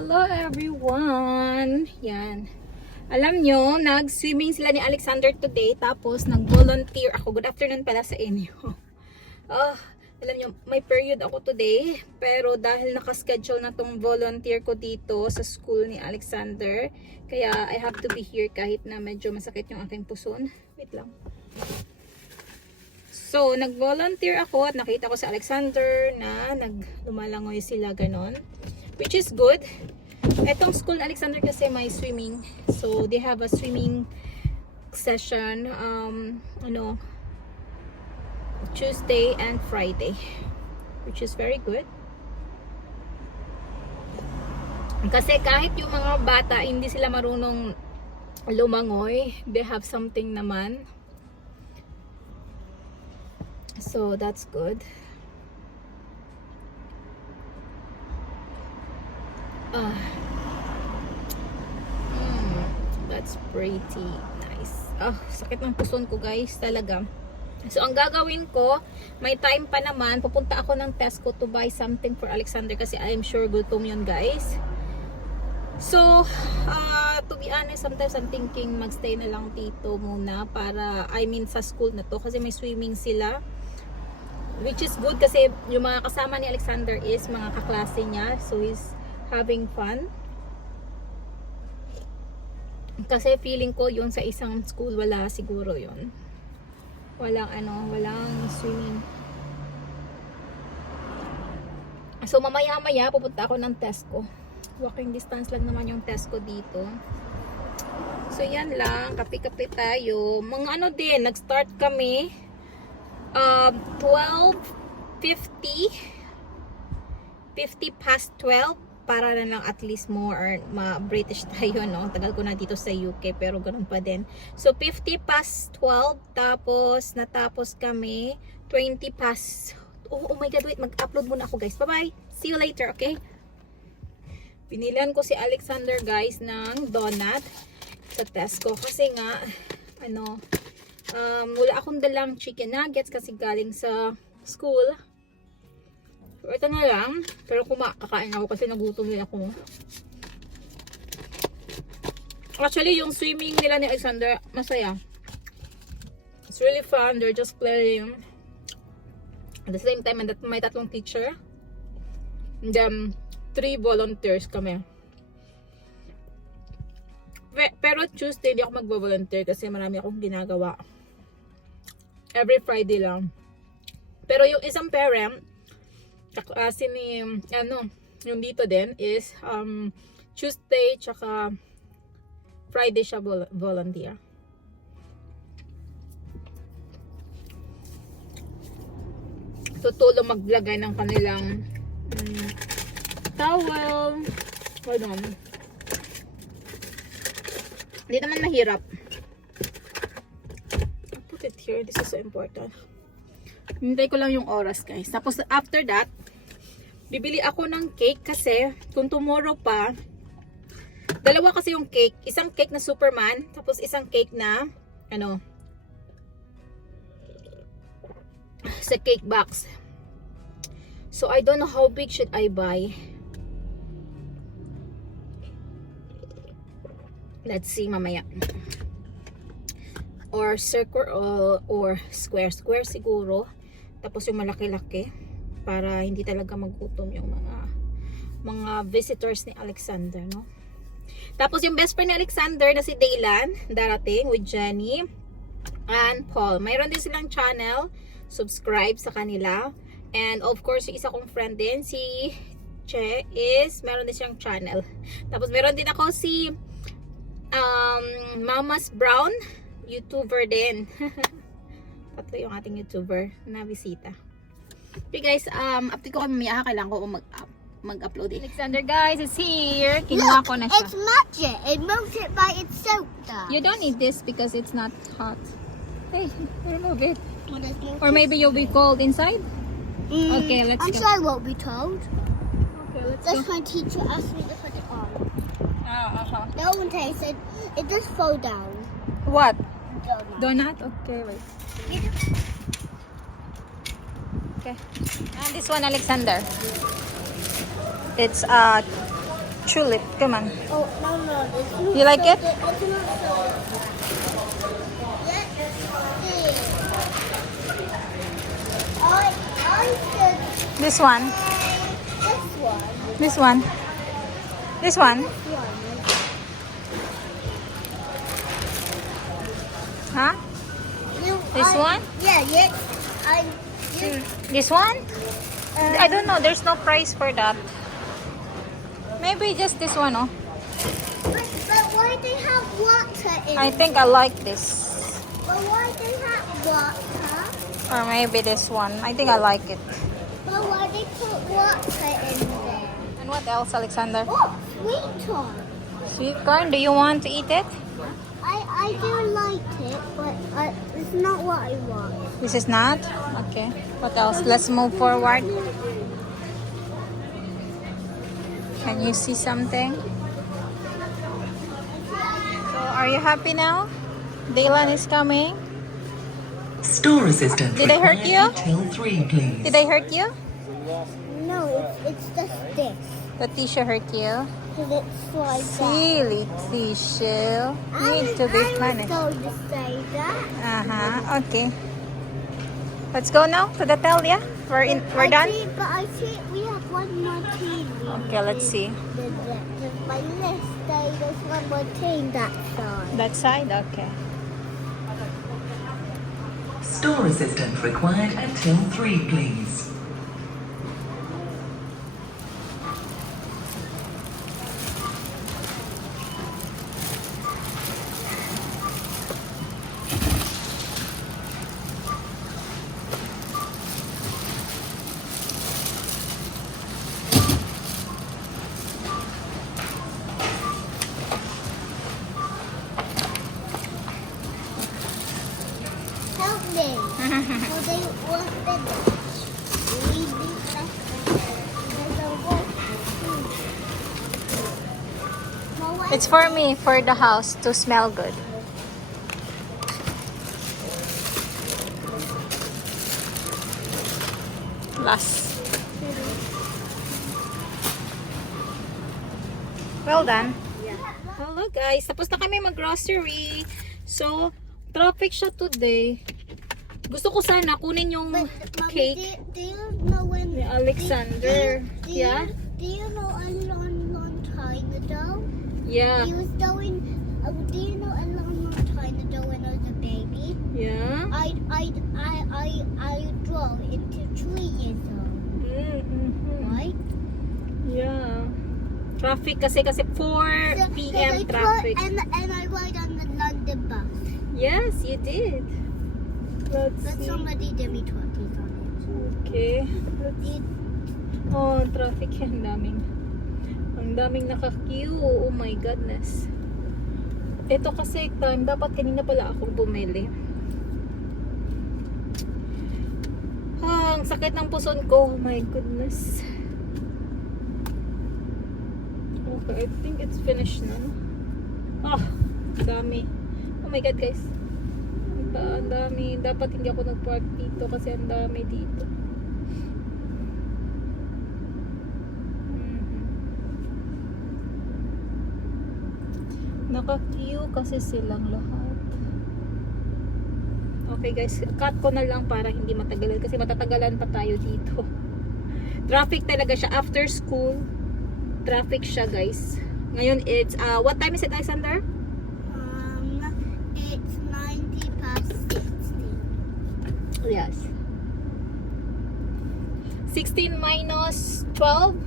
Hello everyone! Yan. Alam nyo, nag-swimming sila ni Alexander today, tapos nag-volunteer ako. Good afternoon pala sa inyo. Alam nyo, may period ako today, pero dahil nakaschedule na tong volunteer ko dito sa school ni Alexander, kaya I have to be here kahit na medyo masakit yung aking puson. Wait lang. So, nag-volunteer ako at nakita ko sa Alexander na lumalangoy sila ganon. Which is good. Etong school na Alexander kasi may swimming. So, they have a swimming session Tuesday and Friday. Which is very good. Kasi kahit yung mga bata, hindi sila marunong lumangoy. They have something naman. So, that's good. That's pretty nice. Sakit ng puson ko guys, talaga. So, ang gagawin ko, may time pa naman, pupunta ako ng Tesco to buy something for Alexander kasi I'm sure gutom yun guys. So, to be honest, sometimes I'm thinking magstay na lang dito muna para, sa school na to kasi may swimming sila. Which is good kasi yung mga kasama ni Alexander is mga kaklase niya. So, he's having fun. Kasi feeling ko yung sa isang school, wala siguro yun. Walang swimming. So, mamaya-maya pupunta ako ng Tesco. Walking distance lang naman yung Tesco dito. So, yan lang. Kape-kape tayo. Mga din, nag-start kami 50 past 12 para na lang at least more ma-British tayo, no? Tagal ko na dito sa UK pero ganun pa din. So 50 past 12 tapos natapos kami 20 past oh my god, wait, mag-upload muna ako guys. Bye-bye. See you later, okay? Pinilan ko si Alexander guys ng donut sa Tesco kasi nga wala akong dalang chicken nuggets kasi galing sa school. So, ito na lang. Pero kakain ako kasi nagutom din ako. Actually, yung swimming nila ni Alexander, masaya. It's really fun. They're just playing. At the same time, may tatlong teacher. And then, 3 volunteers kami. Pero Tuesday, hindi ako mag-volunteer kasi marami akong ginagawa. Every Friday lang. Pero yung isang parent, yung dito din is Tuesday tsaka Friday siya volunteer. Tutulong maglagay ng kanilang towel. Hold on. Hindi naman mahirap. Put it here. This is so important. Hintay ko lang yung oras guys. Tapos after that, bibili ako ng cake kasi kung tomorrow pa, dalawa kasi yung cake. Isang cake na Superman, tapos isang cake na sa cake box. So I don't know how big should I buy. Let's see mamaya. Or circle or square siguro. Tapos yung malaki-laki para hindi talaga magutom yung mga visitors ni Alexander, no? Tapos yung best friend ni Alexander na si Daylan darating with Jenny and Paul. Mayroon din silang channel. Subscribe sa kanila. And of course, yung isa kong friend din si Che meron din siyang channel. Tapos meron din ako si Mama's Brown, YouTuber din. Tatlo yung ating YouTuber na bisita. Okay guys, update ko kami mamaya, kailangan ko mag-upload it. Alexander guys is here. Kinuha ko na siya. It's magic. It melts it by itself though. You don't need this because it's not hot. Hey, remove it. Or maybe you'll be cold inside? Okay, let's go. I'm sure I won't be told. Okay, let's That's go. my teacher asked me to put it on. No one tasted. It just fall down. What? Donut. Donut? Okay, wait. Okay. And this one, Alexander. It's tulip. Come on. Oh, no. It's not You like so it? good. It's not so good. Let's see. I said This one. this one. This one. This one. This one. Huh? This one? Yeah, yes. This one? I don't know. There's no price for that. Maybe just this one, oh. But why they have water in I it? think I like this. But why they have water? Or maybe this one. I think I like it. But why they put water in there? And what else, Alexander? Oh, sweet corn. Sweet corn. Do you want to eat it? I do like it, but it's not what I want. This is not? Okay. What else? Let's move forward. Can you see something? So, are you happy now? Dylan is coming. Store assistant. Did I hurt you? Till 3, please. Did I hurt you? No, it's just this. The tissue hurt you? Because it's like Silly tissue. You need to be I punished. was going to say that. Okay. Let's go now to the hotel, yeah? We're done? I see we have one more team. Okay, let's see. My list, there's one more team that side. That side? Okay. Store assistant required until 3, please. Help me. Well, they want finish. We beat left. There's a wolf. It's for me, for the house, to smell good. Last. Well done. Hello guys, tapos na kami mag-grocery. So, traffic siya today. Gusto ko sana kunin yung cake Do you know when? ni Alexander. Yeah? Do you know a long time ago? Yeah. He was going. Do you know a long time ago when I was a baby? Yeah? I drove into 3 years old. Mm-hmm. Right? Yeah. Traffic kasi 4 p.m. traffic. And I ride on the London bus. Yes, you did. Let's But see. somebody did me talkies on it. Okay. Oh, traffic. Ang daming naka-queue. Oh my goodness. Ito kasi time, dapat kanina pala akong bumili. Ang sakit ng puson ko. Oh my goodness. Okay, I think it's finished na. Oh, dami. Oh my god, guys. Ang dami. Dapat hindi ako nag-park dito kasi ang dami dito. Naka-queue kasi silang lahat. Okay guys, cut ko na lang para hindi matagalan kasi matatagalan pa tayo dito. Traffic talaga siya after school. Traffic siya guys. Ngayon it's what time is it, Alexander? It's 90 past 60. Yes. 16 minus 12.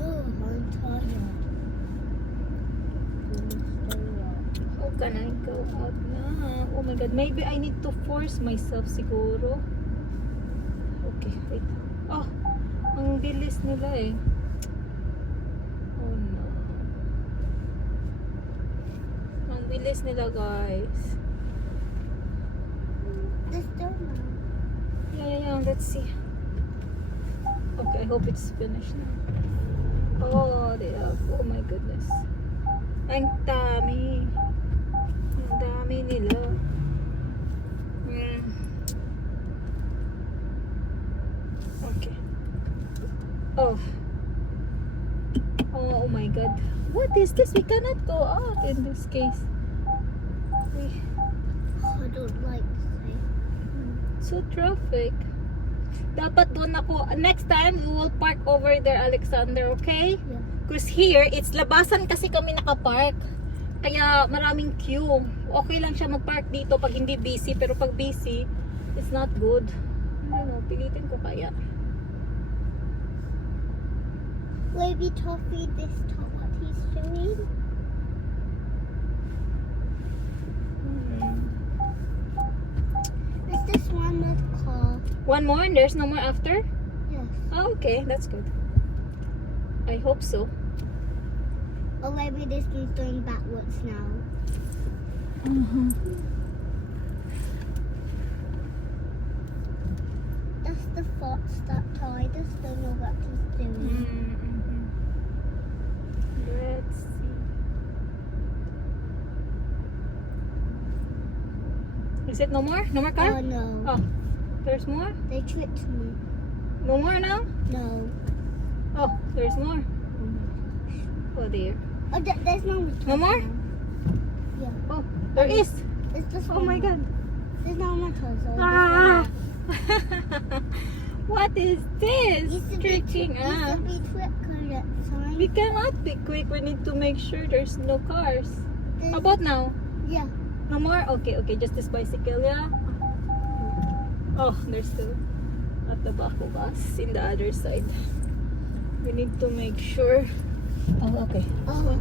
Oh, I'm tired. How can I go out na? Oh my god, maybe I need to force myself siguro. Okay, wait. Oh, ang bilis nila eh. Oh no. Ang bilis nila guys. This donut. Yeah. Let's see. Okay, I hope it's finished now. Oh, they have. Oh my goodness. Ang dami. Ang dami nila. Okay. Oh. Oh my god. What is this? We cannot go out in this case. We- I don't like this. So traffic. Dapat doon ako. Next time, we will park over there, Alexander, okay? Yeah. Because here, it's labasan kasi kami nakapark. Kaya maraming queue. Okay lang siya mag-park dito pag hindi busy. Pero pag busy, it's not good. I don't know, pilitin ko kaya. Maybe Toffee this top what he's doing. Is this one with car? One more and there's no more after? Yes. Oh, okay, that's good. I hope so. Or maybe this one's going backwards now. That's the fox that tied us. Don't know what he's doing. Let's see. Is it no more? No more car? Oh no. Oh, there's more? They tricked me. No more now? No. Oh, there's more. Oh dear. Oh, there's no more. No more? Yeah. Oh, there is. It's just Oh my god. There's no more toes. Ah! What is this? Used to be Stretching used to up. be quicker that time. We cannot be quick. We need to make sure there's no cars. There's- How about now? Yeah. No more? Okay, okay. Just this bicycle, yeah? Oh, there's still at the back of us in the other side. We need to make sure. Oh, okay. Oh.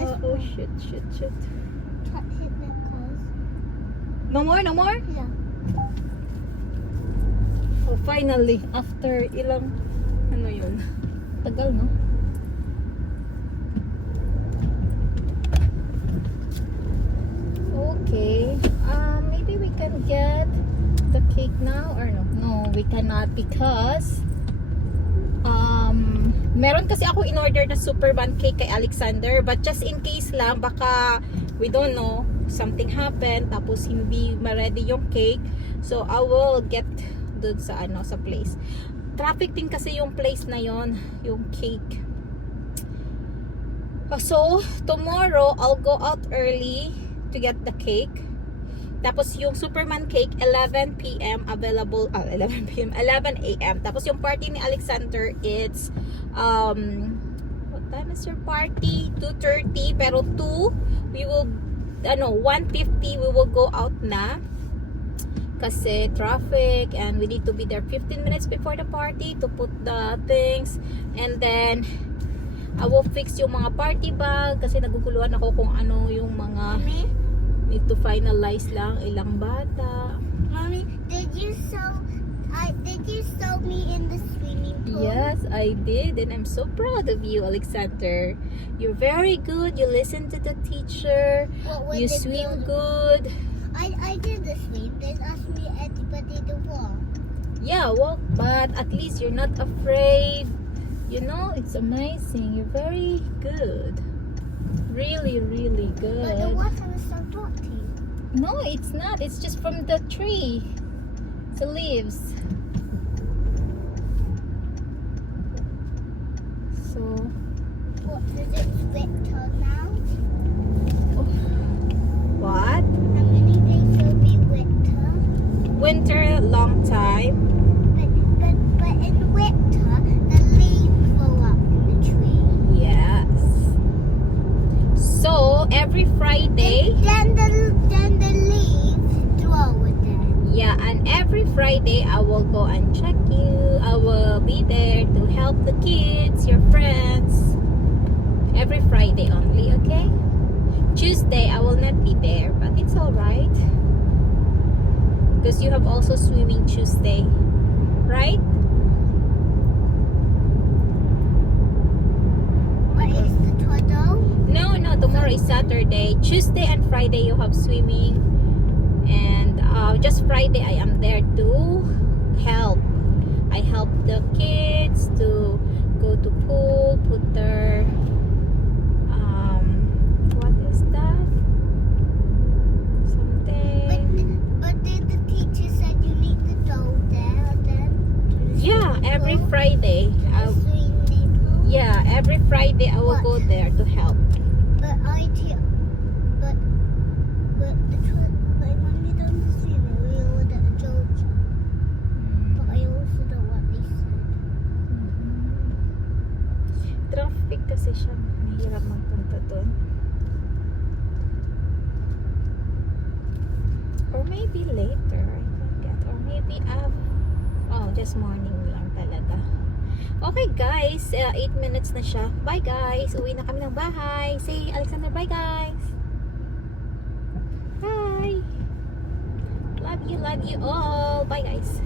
Oh, shit. Can't hit that cars. No more? No more? Yeah. Oh, finally. After ilang, ano yun? Tagal, no? Okay. Maybe we can get the cake now or no? No, we cannot because meron kasi ako in order na super bun cake kay Alexander, but just in case lang baka we don't know something happened tapos hindi ma-ready yung cake, so I will get dun sa ano sa place. Traffic din kasi yung place na yon, yung cake. So tomorrow I'll go out early to get the cake. Tapos yung Superman cake 11 p.m. available 11 p.m. 11 a.m. Tapos yung party ni Alexander, it's what time is your party? 2:30, pero 2 we will 1:50 we will go out na kasi traffic and we need to be there 15 minutes before the party to put the things, and then I will fix yung mga party bag kasi naguguluhan ako kung ano yung mga Mommy, need to finalize lang ilang bata. Mommy, did you sew me in the swimming pool? Yes, I did, and I'm so proud of you, Alexander. You're very good. You listen to the teacher. What was You the swim good? good. I did the swim. They asked me anybody to walk. Yeah, well, but at least you're not afraid. You know, it's amazing. You're very good. Really, really But the good. water was so dirty. No, it's not. It's just from the tree. It's the leaves. So, What does it winter now? what? How many days will be winter? Winter, long time. But in winter, the leaves fall up in the tree. Yes. So, every Friday, Then the leaves grow again. yeah, and every Friday I will go and check you. I will be there to help the kids, your friends. Every Friday only, okay? Tuesday I will not be there, but it's alright. Because you have also swimming Tuesday, right? What is the turtle? No, tomorrow is Saturday. Tuesday and Friday you have swimming. And just Friday I am there to help. I help the kids to go to pool, put their what is that? Something. But did the teacher said you need to go there then? Yeah, every Friday. Swimming pool. Yeah, every Friday I will go there to help. But but my mommy don't see me. We were at Georgia. But I also know what they said. Traffic kasi siya. Mahirap magpunta doon. Or maybe later. I forget. Or maybe just morning lang talaga. Okay guys, 8 minutes na siya. Bye guys. Uwi na kami ng bahay. Say Alexander, bye guys. Bye. Love you all. Bye guys.